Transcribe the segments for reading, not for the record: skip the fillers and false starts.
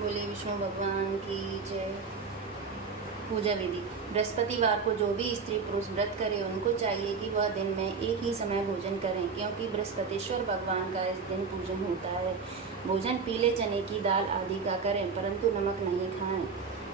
बोले विष्णु भगवान की जय। पूजा विधि। बृहस्पतिवार को जो भी स्त्री पुरुष व्रत करे उनको चाहिए कि वह दिन में एक ही समय भोजन करें, क्योंकि बृहस्पतिश्वर भगवान का इस दिन पूजन होता है। भोजन पीले चने की दाल आदि का करें, परंतु नमक नहीं खाएं,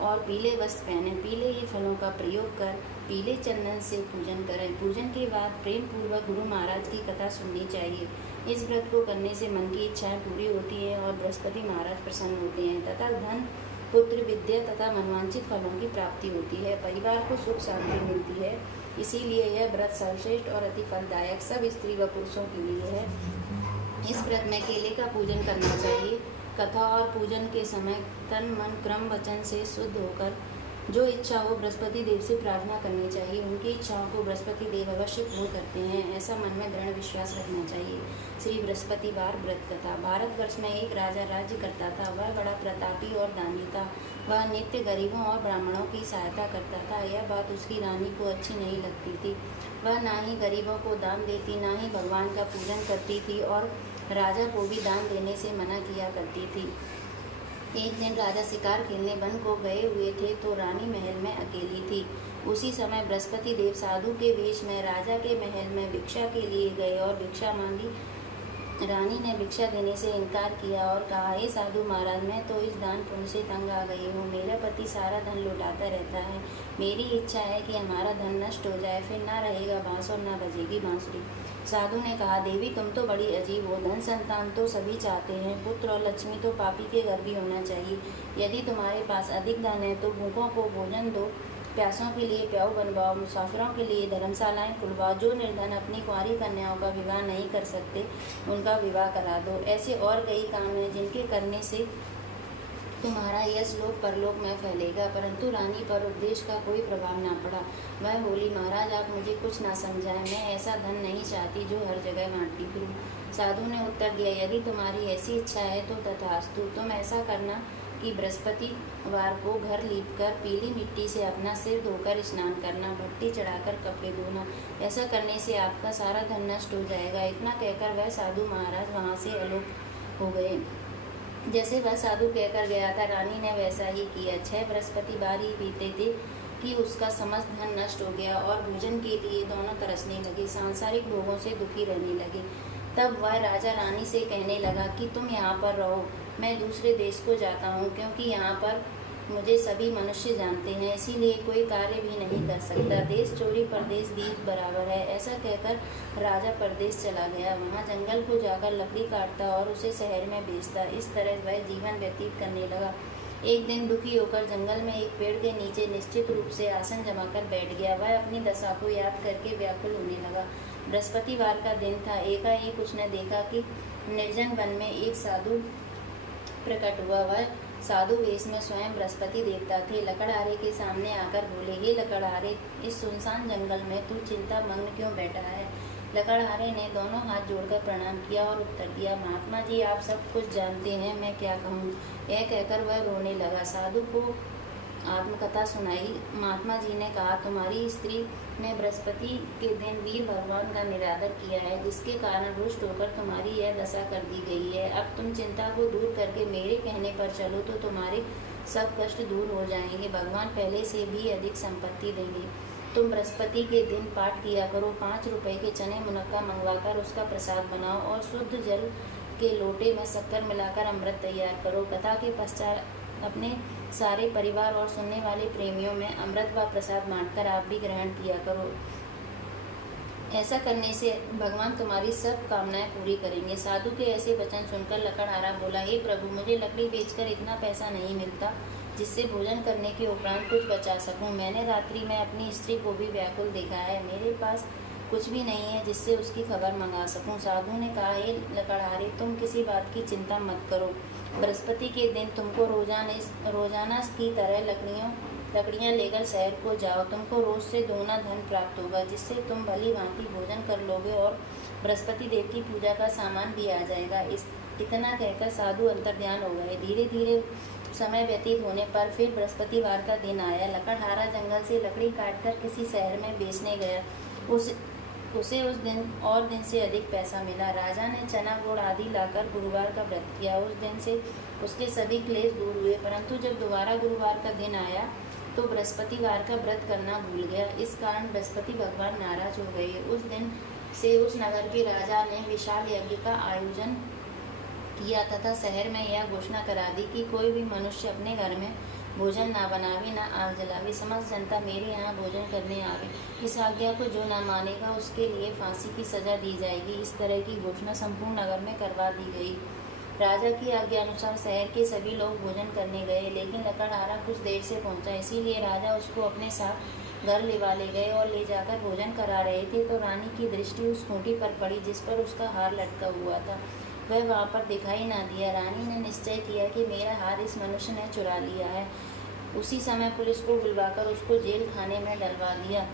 और पीले वस्त्र पहने, पीले ही फलों का प्रयोग कर पीले चंदन से पूजन करें। पूजन के बाद प्रेम पूर्वक गुरु महाराज की कथा सुननी चाहिए। इस व्रत को करने से मन की इच्छाएं पूरी होती हैं और बृहस्पति महाराज प्रसन्न होते हैं तथा धन, पुत्र, विद्या तथा मनवांचित फलों की प्राप्ति होती है। परिवार को सुख शांति मिलती है। इसीलिए यह व्रत सर्वश्रेष्ठ और अति फलदायक सब स्त्री व पुरुषों के लिए है। इस व्रत में केले का पूजन करना चाहिए। कथा और पूजन के समय तन मन क्रम वचन से शुद्ध होकर जो इच्छा हो बृहस्पति देव से प्रार्थना करनी चाहिए। उनकी इच्छाओं को बृहस्पति देव अवश्य पूर्ण करते हैं, ऐसा मन में दृढ़ विश्वास रखना चाहिए। श्री बृहस्पतिवार व्रत कथा। भारतवर्ष में एक राजा राज्य करता था। वह बड़ा प्रतापी और दानी था। वह नित्य गरीबों और ब्राह्मणों की सहायता करता था। यह बात उसकी रानी को अच्छी नहीं लगती थी। वह ना ही गरीबों को दान देती, ना ही भगवान का पूजन करती थी, और राजा को भी दान देने से मना किया करती थी। एक दिन राजा शिकार खेलने वन को गए हुए थे तो रानी महल में अकेली थी। उसी समय बृहस्पति देव साधु के वेश में राजा के महल में भिक्षा के लिए गए और भिक्षा मांगी। रानी ने भिक्षा देने से इनकार किया और कहा, हे साधु महाराज, मैं तो इस दान पुण्य से तंग आ गई हूँ। मेरा पति सारा धन लुटाता रहता है। मेरी इच्छा है कि हमारा धन नष्ट हो जाए, फिर ना रहेगा बांस और ना बजेगी बांसुरी। साधु ने कहा, देवी तुम तो बड़ी अजीब हो। धन संतान तो सभी चाहते हैं, पुत्र और लक्ष्मी तो पापी के घर भी होना चाहिए। यदि तुम्हारे पास अधिक धन है तो भूखों को भोजन दो, प्यासों के लिए प्याऊ बनवाओ, मुसाफिरों के लिए धर्मशालाएं खुलवाओ। जो निर्धन अपनी कुंवारी कन्याओं का विवाह नहीं कर सकते उनका विवाह करा दो। ऐसे और कई काम हैं जिनके करने से तुम्हारा यश लोक परलोक में फैलेगा। परंतु रानी पर उपदेश का कोई प्रभाव ना पड़ा। वह बोली, महाराज आप मुझे कुछ ना समझाएं, मैं ऐसा धन नहीं चाहती जो हर जगह बांटती फिरूं। साधु ने उत्तर दिया, यदि तुम्हारी ऐसी इच्छा है तो तथास्तु। तुम ऐसा करना कि बृहस्पतिवार को घर लीपकर पीली मिट्टी से अपना सिर धोकर स्नान करना, भट्टी चढ़ाकर कपड़े धोना। ऐसा करने से आपका सारा धन नष्ट हो जाएगा। इतना कहकर वह साधु महाराज वहाँ से अलोप हो गए। जैसे वह साधु कहकर गया था, रानी ने वैसा ही किया। 6 बृहस्पतिवार ही बीते थे कि उसका समस्त धन नष्ट हो गया और भोजन के लिए दोनों तरसने लगे, सांसारिक भोगों से दुखी रहने लगे। तब वह राजा रानी से कहने लगा कि तुम यहाँ पर रहो, मैं दूसरे देश को जाता हूँ, क्योंकि यहाँ पर मुझे सभी मनुष्य जानते हैं, इसीलिए कोई कार्य भी नहीं कर सकता। देश चोरी परदेश दीप बराबर है। ऐसा कहकर राजा परदेश चला गया। वहाँ जंगल को जाकर लकड़ी काटता और उसे शहर में बेचता। इस तरह वह जीवन व्यतीत करने लगा। एक दिन दुखी होकर जंगल में एक पेड़ के नीचे निश्चित रूप से आसन जमाकर बैठ गया। वह अपनी दशा को याद करके व्याकुल होने लगा। बृहस्पतिवार का दिन था। एकाएक उसने देखा कि निर्जन वन में एक साधु प्रकट हुआ। वह साधु वेश में स्वयं बृहस्पति देवता थे। लकड़हारे के सामने आकर बोले, हे लकड़हारे, इस सुनसान जंगल में तू चिंता मग्न क्यों बैठा है? लकड़हारे ने दोनों हाथ जोड़कर प्रणाम किया और उत्तर दिया, महात्मा जी आप सब कुछ जानते हैं, मैं क्या कहूँ। यह कहकर वह रोने लगा। साधु को आत्मकथा सुनाई। महात्मा जी ने कहा, तुम्हारी स्त्री ने बृहस्पति के दिन वीर भगवान का निरादर किया है, जिसके कारण रुष्ट होकर तुम्हारी यह दशा कर दी गई है। अब तुम चिंता को दूर करके मेरे कहने पर चलो तो तुम्हारे सब कष्ट दूर हो जाएंगे। भगवान पहले से भी अधिक संपत्ति देंगे। तुम बृहस्पति के दिन पाठ किया करो। 5 रुपए के चने मुनक्का मंगवाकर उसका प्रसाद बनाओ और शुद्ध जल के लोटे में शक्कर मिलाकर अमृत तैयार करो। कथा के पश्चात अपने सारे परिवार और सुनने वाले प्रेमियों में अमृत व प्रसाद बांटकर आप भी ग्रहण किया करो। ऐसा करने से भगवान तुम्हारी सब कामनाएं पूरी करेंगे। साधु के ऐसे वचन सुनकर लकड़हारा बोला, हे प्रभु, मुझे लकड़ी बेचकर इतना पैसा नहीं मिलता जिससे भोजन करने के उपरांत कुछ बचा सकूं। मैंने रात्रि में अपनी स्त्री को भी व्याकुल देखा है। मेरे पास कुछ भी नहीं है जिससे उसकी खबर मंगा सकूं। साधु ने कहा, हे लकड़हारे, तुम किसी बात की चिंता मत करो। बृहस्पति के दिन तुमको रोजाना की तरह लकड़ियाँ लेकर शहर को जाओ। तुमको रोज से दोगुना धन प्राप्त होगा, जिससे तुम भली भांति भोजन कर लोगे और बृहस्पति देव की पूजा का सामान भी आ जाएगा। इतना कहकर साधु अंतर्ध्यान हो गए। धीरे धीरे समय व्यतीत होने पर फिर बृहस्पतिवार का दिन आया। लकड़हारा जंगल से लकड़ी काटकर किसी शहर में बेचने गया। उसे उस दिन से अधिक पैसा मिला। राजा ने चना गुड़ आदि लाकर गुरुवार का व्रत किया। उस दिन से उसके सभी क्लेश दूर हुए, परंतु जब दोबारा गुरुवार का दिन आया तो बृहस्पतिवार का व्रत करना भूल गया। इस कारण बृहस्पति भगवान नाराज हो गए। उस दिन से उस नगर के राजा ने विशाल यज्ञ का आयोजन किया तथा शहर में यह घोषणा करा दी कि कोई भी मनुष्य अपने घर में भोजन ना बनावे, ना आग जलावे। समस्त जनता मेरे यहाँ भोजन करने आवे। इस आज्ञा को जो ना मानेगा उसके लिए फांसी की सजा दी जाएगी। इस तरह की घोषणा संपूर्ण नगर में करवा दी गई। राजा की आज्ञा अनुसार शहर के सभी लोग भोजन करने गए, लेकिन लकड़हारा कुछ देर से पहुंचा, इसीलिए राजा उसको अपने साथ घर लेवा ले गए और ले जाकर भोजन करा रहे थे तो रानी की दृष्टि उस खूंटी पर पड़ी जिस पर उसका हार लटका हुआ था। वह वहाँ पर दिखाई ना दिया। रानी ने निश्चय किया कि मेरा हार इस मनुष्य ने चुरा लिया है। उसी समय पुलिस को बुलवाकर उसको जेल खाने में डलवा दिया।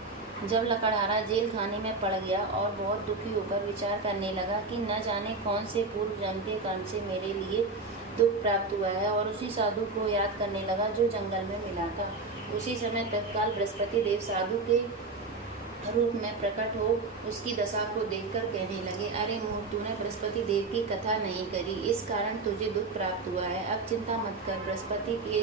जब लकड़हारा जेल खाने में पड़ गया और बहुत दुखी होकर विचार करने लगा कि न जाने कौन से पूर्व जन्म के कर्म से मेरे लिए दुख प्राप्त हुआ है, और उसी साधु को याद करने लगा जो जंगल में मिला था। उसी समय तत्काल बृहस्पति देव साधु के रूप में प्रकट हो उसकी दशा को देखकर कहने लगे, अरे मूर्ख, तूने बृहस्पति देव की कथा नहीं करी, इस कारण तुझे दुख प्राप्त हुआ है। अब चिंता मत कर, बृहस्पति के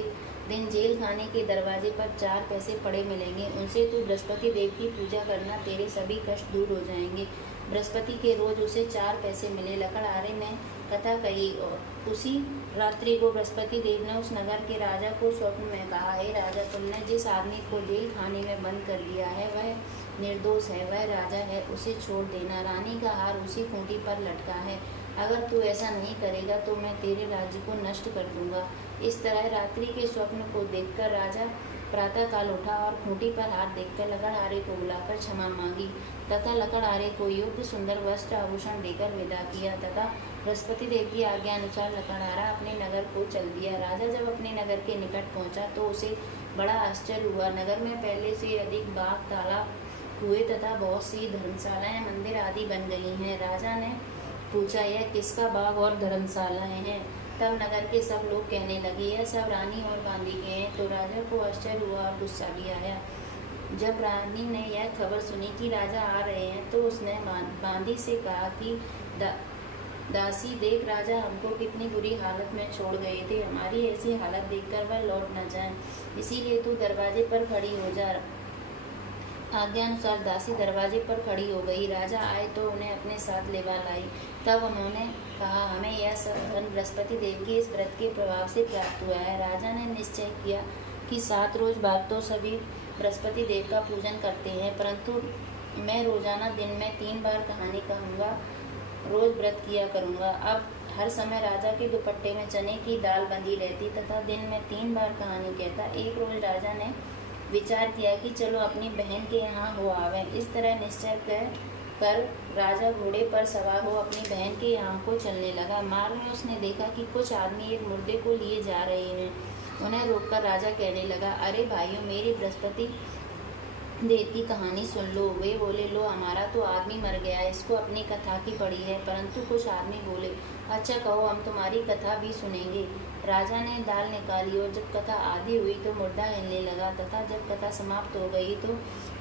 दिन जेल खाने के दरवाजे पर 4 पैसे पड़े मिलेंगे, उनसे तू बृहस्पति देव की पूजा करना, तेरे सभी कष्ट दूर हो जाएंगे। बृहस्पति के रोज उसे 4 पैसे मिले। लकड़हारे ने कथा कही और उसी रात्रि को बृहस्पति देव ने उस नगर के राजा को स्वप्न में कहा, हे राजा, तुमने जिस आदमी को जेल खाने में बंद कर दिया है वह निर्दोष है, वह राजा है, उसे छोड़ देना। रानी का हार उसी खूंटी पर लटका है। अगर तू ऐसा नहीं करेगा तो मैं तेरे राज्य को नष्ट कर दूंगा। इस तरह रात्रि के स्वप्न को देखकर राजा प्रातःकाल उठा और खूंटी पर हाथ देखकर लकड़हारे को बुलाकर क्षमा मांगी तथा लकड़हारे को योग्य सुंदर वस्त्र आभूषण देकर विदा किया तथा बृहस्पति देव की आज्ञा अनुसार लकड़हारा अपने नगर को चल दिया। राजा जब अपने नगर के निकट पहुंचा तो उसे बड़ा आश्चर्य हुआ। नगर में पहले से अधिक बाग, तालाब, कुएं तथा बहुत सी धर्मशालाएं, मंदिर आदि बन गई हैं। राजा ने पूछा, यह किसका बाग और धर्मशालाएं हैं? तब नगर के सब लोग कहने लगे, यह सब रानी और बांदी के हैं। तो राजा को आश्चर्य हुआ और गुस्सा भी आया। जब रानी ने यह खबर सुनी कि राजा आ रहे हैं तो उसने बांदी से कहा कि दासी, देख, राजा हमको कितनी बुरी हालत में छोड़ गए थे, हमारी ऐसी हालत देखकर वह लौट न जाए, इसीलिए तू दरवाजे पर खड़ी हो जा। आज्ञा अनुसार दासी दरवाजे पर खड़ी हो गई। राजा आए तो उन्हें अपने साथ लेवा लाई। तब उन्होंने कहा, हमें यह सब धन बृहस्पति देव के इस व्रत के प्रभाव से प्राप्त हुआ है। राजा ने निश्चय किया कि 7 रोज बाद तो सभी बृहस्पति देव का पूजन करते हैं, परंतु मैं रोजाना दिन में 3 बार कहानी कहूँगा, रोज व्रत किया करूँगा। अब हर समय राजा के दुपट्टे में चने की दाल बंधी रहती तथा दिन में 3 बार कहानी कहता। एक रोज राजा ने विचार किया कि चलो अपनी बहन के यहाँ हो आवे। इस तरह निश्चय कर राजा घोड़े पर सवार हो अपनी बहन के यहाँ को चलने लगा। मार्ग में उसने देखा कि कुछ आदमी एक मुर्दे को लिए जा रहे हैं। उन्हें रोककर राजा कहने लगा, अरे भाइयों, मेरी बृहस्पति देव की कहानी सुन लो। वे बोले, लो, हमारा तो आदमी मर गया, इसको अपनी कथा की पड़ी है। परंतु कुछ आदमी बोले, अच्छा कहो, हम तुम्हारी कथा भी सुनेंगे। राजा ने दाल निकाली और जब कथा आधी हुई तो मुर्दा हिलने लगा तथा जब कथा समाप्त हो गई तो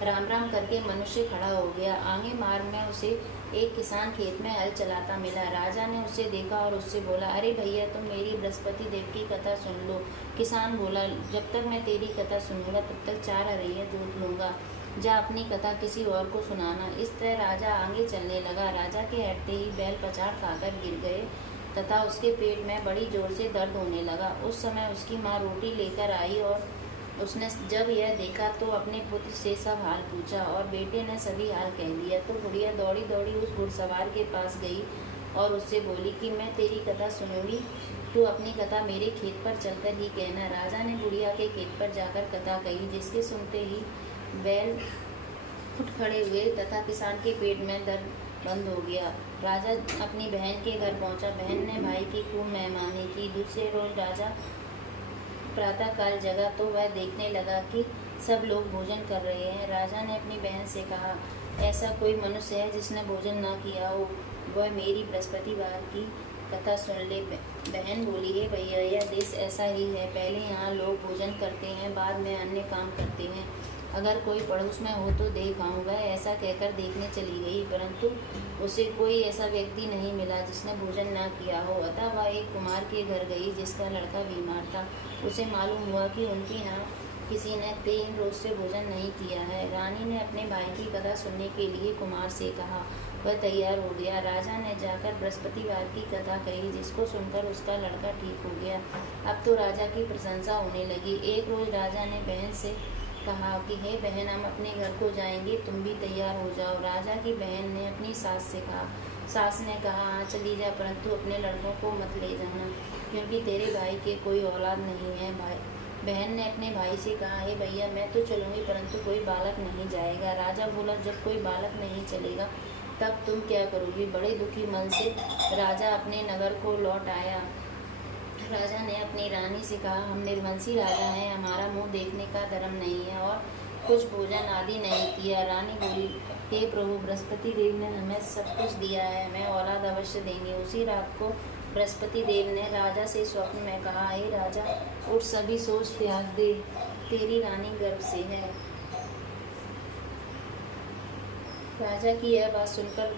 राम राम करके मनुष्य खड़ा हो गया। आगे मार्ग में उसे एक किसान खेत में हल चलाता मिला। राजा ने उसे देखा और उससे बोला, अरे भैया, तुम मेरी बृहस्पति देव की कथा सुन लो। किसान बोला, जब तक मैं तेरी कथा सुनूंगा तब तक 4 हरैया जोत लूँगा, जा अपनी कथा किसी और को सुनाना। इस तरह राजा आगे चलने लगा। राजा के हटते ही बैल पछाड़ खाकर गिर गए तथा उसके पेट में बड़ी जोर से दर्द होने लगा। उस समय उसकी माँ रोटी लेकर आई और उसने जब यह देखा तो अपने पुत्र से सब हाल पूछा और बेटे ने सभी हाल कह दिया। तो बुढ़िया दौड़ी दौड़ी उस घुड़सवार के पास गई और उससे बोली कि मैं तेरी कथा सुनूंगी, तू अपनी कथा मेरे खेत पर चलकर ही कहना। राजा ने बुढ़िया के खेत पर जाकर कथा कही, जिसके सुनते ही बैल उठ खड़े हुए तथा किसान के पेट में दर्द बंद हो गया। राजा अपनी बहन के घर पहुंचा। बहन ने भाई की खूब मेहमानी की। दूसरे रोज राजा प्रातःकाल जगा तो वह देखने लगा कि सब लोग भोजन कर रहे हैं। राजा ने अपनी बहन से कहा, ऐसा कोई मनुष्य है जिसने भोजन न किया हो, वह मेरी बृहस्पतिवार की कथा सुन ले। बहन बोली, है भैया, यह देश ऐसा ही है, पहले यहाँ लोग भोजन करते हैं, बाद में अन्य काम करते हैं। अगर कोई पड़ोस में हो तो देख आऊँ। वह ऐसा कहकर देखने चली गई, परंतु उसे कोई ऐसा व्यक्ति नहीं मिला जिसने भोजन न किया हो। अतः वह एक कुमार के घर गई जिसका लड़का बीमार था। उसे मालूम हुआ कि उनके यहाँ किसी ने 3 रोज से भोजन नहीं किया है। रानी ने अपने भाई की कथा सुनने के लिए कुमार से कहा। वह तैयार हो गया। राजा ने जाकर बृहस्पतिवार की कथा कही, जिसको सुनकर उसका लड़का ठीक हो गया। अब तो राजा की प्रशंसा होने लगी। एक रोज राजा ने बहन से कहा कि हे बहन, हम अपने घर को जाएंगे, तुम भी तैयार हो जाओ। राजा की बहन ने अपनी सास से कहा। सास ने कहा, हाँ चली जा, परंतु अपने लड़कों को मत ले जाना, क्योंकि तेरे भाई के कोई औलाद नहीं है। बहन ने अपने भाई से कहा, हे भैया, मैं तो चलूँगी, परंतु कोई बालक नहीं जाएगा। राजा बोला, जब कोई बालक नहीं चलेगा तब तुम क्या करोगी? बड़े दुखी मन से राजा अपने नगर को लौट आया। राजा ने अपनी रानी से कहा, हम निर्वंशी राजा हैं, हमारा मुंह देखने का धर्म नहीं है और कुछ भोजन आदि नहीं किया। रानी बोली, हे प्रभु, बृहस्पति देव ने हमें सब कुछ दिया है, हमें औलाद अवश्य देंगे। उसी रात को बृहस्पति देव ने राजा से स्वप्न में कहा, हे राजा, उठ, सभी सोच त्याग दे, तेरी रानी गर्भ से है। राजा की यह बात सुनकर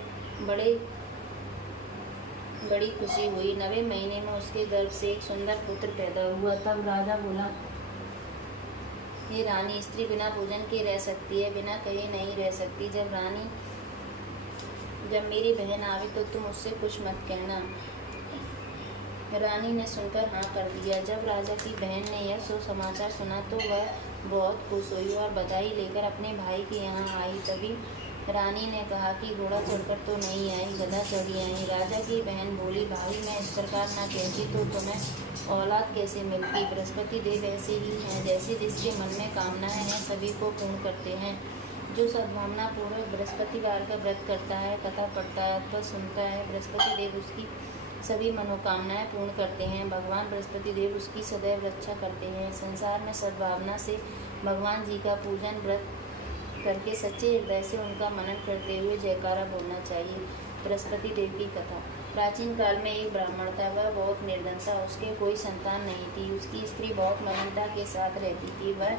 बड़ी खुशी हुई। 9वें महीने में उसके गर्भ से एक सुंदर पुत्र पैदा हुआ। तब राजा बोला, ये रानी, स्त्री बिना भोजन के रह सकती है, बिना कहे नहीं रह सकती। जब मेरी बहन आवे तो तुम उससे कुछ मत कहना। रानी ने सुनकर हाँ कर दिया। जब राजा की बहन ने यह समाचार सुना तो वह बहुत खुश हुई और बधाई लेकर अपने भाई के यहाँ आई। तभी रानी ने कहा कि घोड़ा चढ़कर तो नहीं आई, गधा चढ़ी आई। राजा की बहन बोली, भाई, मैं इस प्रकार न कहती तो तुम्हें औलाद कैसे मिलती? बृहस्पति देव ऐसे ही हैं, जैसे जिसके मन में कामनाएं हैं सभी को पूर्ण करते हैं। जो सद्भावना पूर्वक बृहस्पतिवार का व्रत करता है, कथा पढ़ता है अथवा सुनता है, बृहस्पति देव उसकी सभी मनोकामनाएं पूर्ण करते हैं। भगवान बृहस्पति देव उसकी सदैव रक्षा करते हैं। संसार में सद्भावना से भगवान जी का पूजन व्रत करके सच्चे हृदय से उनका मनन करते हुए जयकारा बोलना चाहिए। बृहस्पति देव की कथा। प्राचीन काल में एक ब्राह्मण था। वह बहुत निर्धन था, उसके कोई संतान नहीं थी। उसकी स्त्री बहुत मलिनता के साथ रहती थी। वह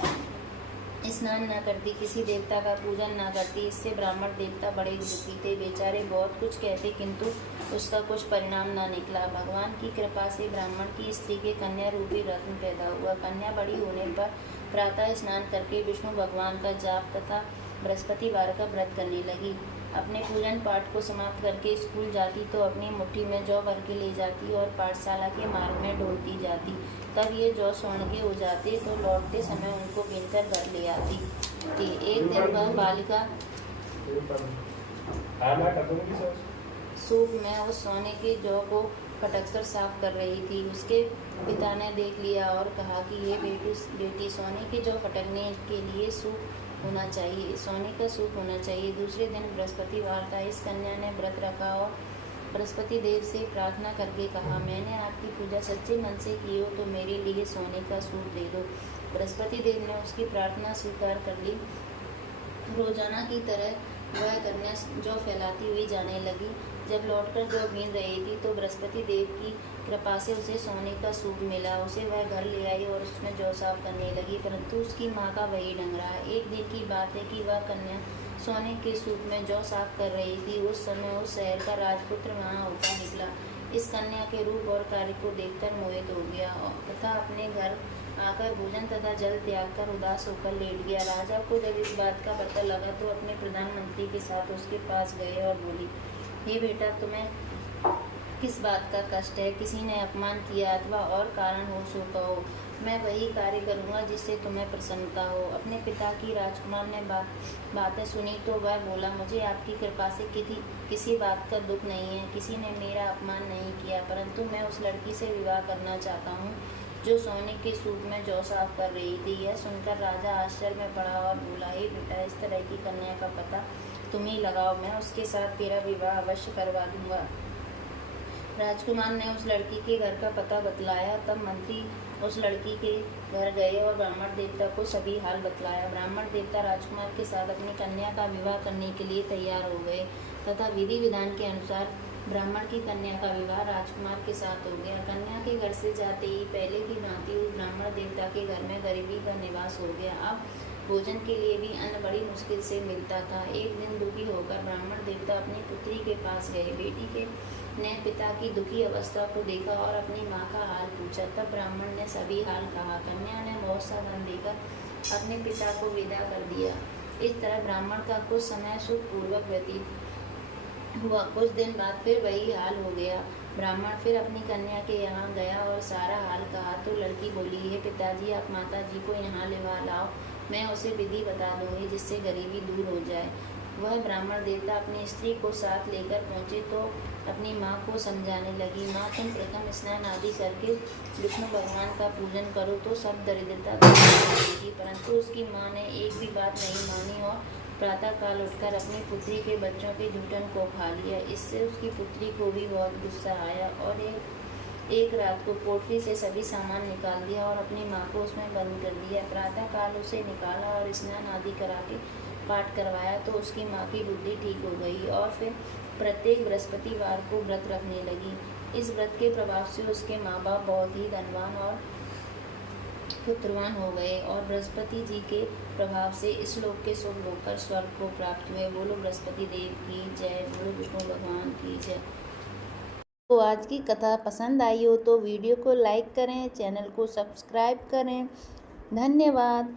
स्नान न करती, किसी देवता का पूजन न करती। इससे ब्राह्मण देवता बड़े दुखी थे। बेचारे बहुत कुछ कहते, किंतु उसका कुछ परिणाम न निकला। भगवान की कृपा से ब्राह्मण की स्त्री के कन्या रूपी रत्न पैदा हुआ। कन्या बड़ी होने पर प्रातः स्नान करके विष्णु भगवान का जाप तथा बृहस्पतिवार का व्रत करने लगी। अपने पूजन पाठ को समाप्त करके स्कूल जाती तो अपनी मुट्ठी में जौ भर के ले जाती और पाठशाला के मार्ग में ढोलती जाती। तब ये जौ स्वर्ण के हो जाते तो लौटते समय उनको बीनकर घर ले आती थी। एक दिन वह बालिका सूप में उस सोने के जौ को फटककर साफ कर रही थी। उसके पिता ने देख लिया और कहा कि ये बेटी, सोने के जौ फटकने के लिए सूप होना चाहिए, सोने का सूप होना चाहिए। दूसरे दिन बृहस्पतिवार था। इस कन्या ने व्रत रखा और बृहस्पति देव से प्रार्थना करके कहा, मैंने आपकी पूजा सच्चे मन से की हो तो मेरे लिए सोने का सूप दे दो। बृहस्पति देव ने उसकी प्रार्थना स्वीकार कर ली। रोजाना की तरह वह कन्या जौ फैलाती हुई जाने लगी। जब लौटकर जौ बीन रही थी तो बृहस्पति देव की कृपा से उसे सोने का सूप मिला। उसे वह घर ले आई और उसमें जौ साफ करने लगी, परंतु उसकी माँ का वही ढंग रहा। एक दिन की बात है कि वह कन्या सोने के सूप में जौ साफ कर रही थी। उस समय उस शहर का राजपुत्र वहाँ होकर निकला। इस कन्या के रूप और कार्य को देखकर मोहित हो गया तथा अपने घर आकर भोजन तथा जल त्याग कर उदास होकर लेट गया। राजा को जब इस बात का पता लगा तो अपने प्रधानमंत्री के साथ उसके पास गए और बोली, हे बेटा, तुम्हें किस बात का कष्ट है? किसी ने अपमान किया अथवा और कारण हो सो कहो, मैं वही कार्य करूँगा जिससे तुम्हें प्रसन्नता हो। अपने पिता की राजकुमार ने बातें सुनी तो वह बोला, मुझे आपकी कृपा से किसी बात का दुख नहीं है। किसी ने मेरा अपमान नहीं किया, परंतु मैं उस लड़की से विवाह करना चाहता हूँ जो सोने के सूप में जौ साफ कर रही थी। यह सुनकर राजा आश्चर्य में पड़ा और बोला, हे बेटा, इस तरह की कन्या का पता तुम ही लगाओ, मैं उसके साथ तेरा विवाह अवश्य करवा दूंगा। राजकुमार ने उस लड़की के घर का पता बतलाया। तब मंत्री उस लड़की के घर गए और ब्राह्मण देवता को सभी हाल बतलाया। ब्राह्मण देवता राजकुमार के साथ अपनी कन्या का विवाह करने के लिए तैयार हो गए तथा विधि विधान के अनुसार ब्राह्मण की कन्या का विवाह राजकुमार के साथ हो गया। कन्या के घर से जाते ही पहले की भांति उस ब्राह्मण देवता के घर में गरीबी का निवास हो गया। अब भोजन के लिए भी अन्न बड़ी मुश्किल से मिलता था। एक दिन दुखी होकर ब्राह्मण देवता अपनी पुत्री के पास गए। बेटी के ने पिता की दुखी अवस्था को देखा और अपनी माँ का हाल पूछा। तब ब्राह्मण ने सभी हाल कहा। कन्या ने बहुत सा धन देकर अपने पिता को विदा कर दिया। इस तरह ब्राह्मण का कुछ समय सुखपूर्वक व्यतीत हुआ। कुछ दिन बाद फिर वही हाल हो गया। ब्राह्मण फिर अपनी कन्या के यहाँ गया और सारा हाल कहा तो लड़की बोली, हे पिताजी, आप माता जी को यहाँ लेवा लाओ, मैं उसे विधि बता दूंगी जिससे गरीबी दूर हो जाए। वह ब्राह्मण देवता अपनी स्त्री को साथ लेकर पहुँचे तो अपनी माँ को समझाने लगी, माँ, तुम प्रथम स्नान आदि करके विष्णु भगवान का पूजन करो तो सब दरिद्रता दूर हो जाएगी। परंतु उसकी माँ ने एक भी बात नहीं मानी और प्रातः काल उठकर अपनी पुत्री के बच्चों के जूठन को खा लिया। इससे उसकी पुत्री को भी बहुत गुस्सा आया और एक रात को कोठरी से सभी सामान निकाल दिया और अपनी माँ को उसमें बंद कर दिया। प्रातः काल उसे निकाला और स्नान आदि करा के पाठ करवाया तो उसकी माँ की बुद्धि ठीक हो गई और फिर प्रत्येक बृहस्पतिवार को व्रत रखने लगी। इस व्रत के प्रभाव से उसके माँ बाप बहुत ही धनवान और पुत्रवान हो गए और बृहस्पति जी के प्रभाव से इस लोक के शुभ होकर स्वर्ग को प्राप्त हुए। बोलो बृहस्पति देव की जय, बोलो विष्णु भगवान की जय। तो आज की कथा पसंद आई हो तो वीडियो को लाइक करें, चैनल को सब्सक्राइब करें। धन्यवाद।